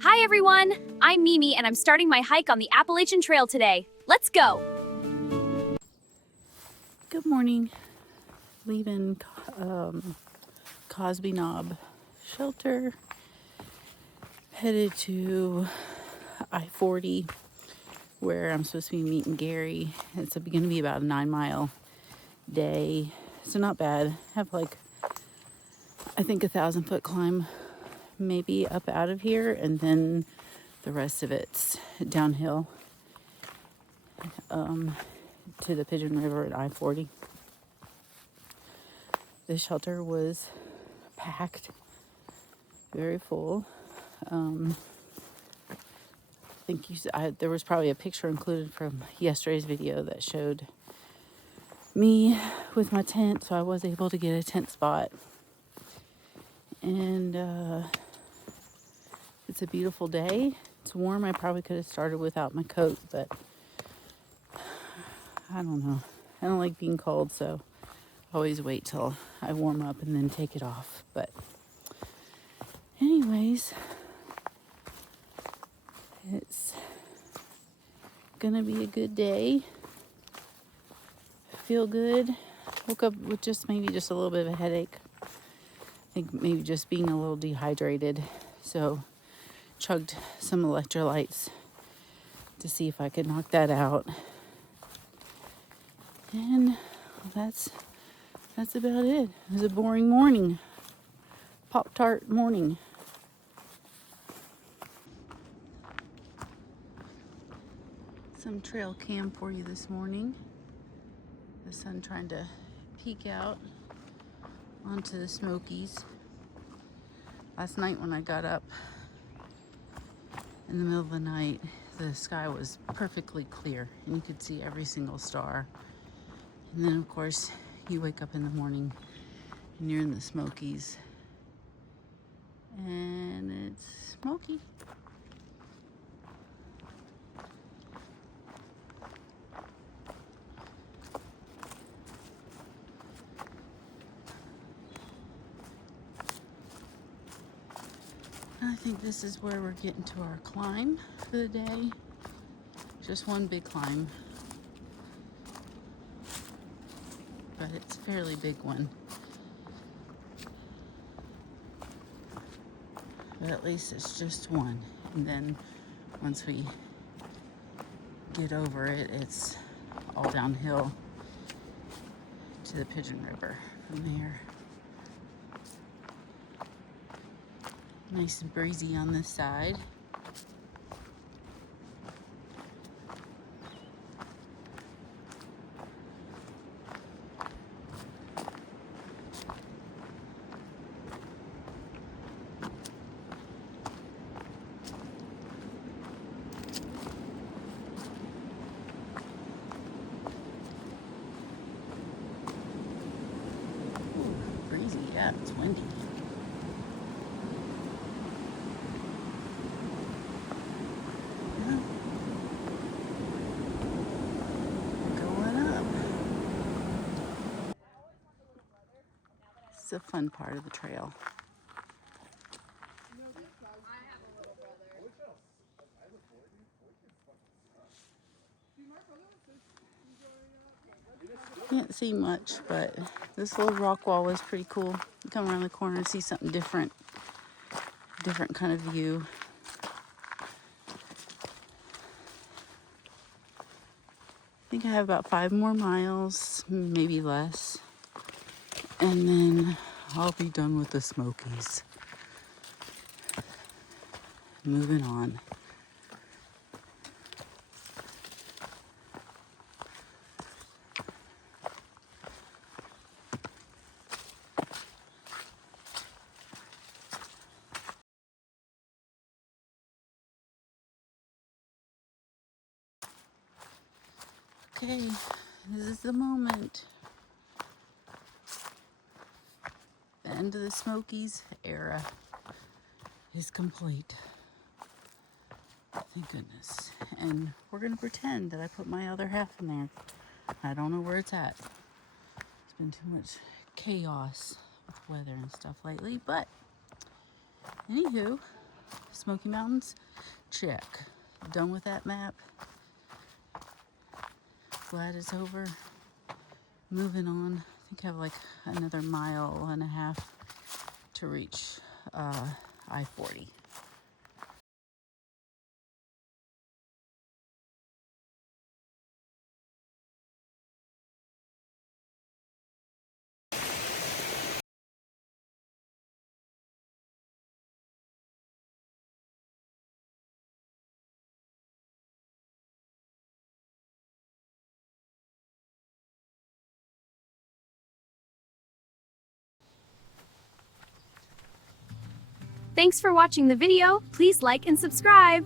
Hi everyone! I'm Mimi and I'm starting my hike on the Appalachian Trail today. Let's go! Good morning. Leaving Cosby Knob Shelter. Headed to I-40 where I'm supposed to be meeting Gary. It's going to be about a 9-mile day. So not bad. Have I think 1,000-foot climb maybe up out of here, and then the rest of it's downhill to the Pigeon River at I-40. The shelter was packed, very full. There was probably a picture included from yesterday's video that showed me with my tent, so I was able to get a tent spot. And it's a beautiful day. It's warm. I probably could have started without my coat, but I don't know. I don't like being cold, so I always wait till I warm up and then take it off. But anyways, it's gonna be a good day. Feel good. Woke up with maybe just a little bit of a headache. I think maybe just being a little dehydrated. So chugged some electrolytes to see if I could knock that out. And that's about it. It was a boring morning. Pop-Tart morning. Some trail cam for you this morning. The sun trying to peek out onto the Smokies. Last night when I got up in the middle of the night, the sky was perfectly clear and you could see every single star. And then of course you wake up in the morning and you're in the Smokies and it's smoky. I think this is where we're getting to our climb for the day. Just one big climb, but it's a fairly big one. But at least it's just one. And then once we get over it, it's all downhill to the Pigeon River from there. Nice and breezy on this side. Ooh, breezy, yeah, it's windy. It's a fun part of the trail. Can't see much, but this little rock wall was pretty cool. You come around the corner and see something different kind of view. I think I have about 5 more miles, maybe less. And then I'll be done with the Smokies. Moving on. Okay, this is the moment. The end of the Smokies era is complete. Thank goodness. And we're going to pretend that I put my other half in there. I don't know where it's at. It's been too much chaos with weather and stuff lately. But, anywho, Smoky Mountains. Check. Done with that map. Glad it's over. Moving on. I think I have like another mile and a half to reach I-40. Thanks for watching the video. Please like and subscribe.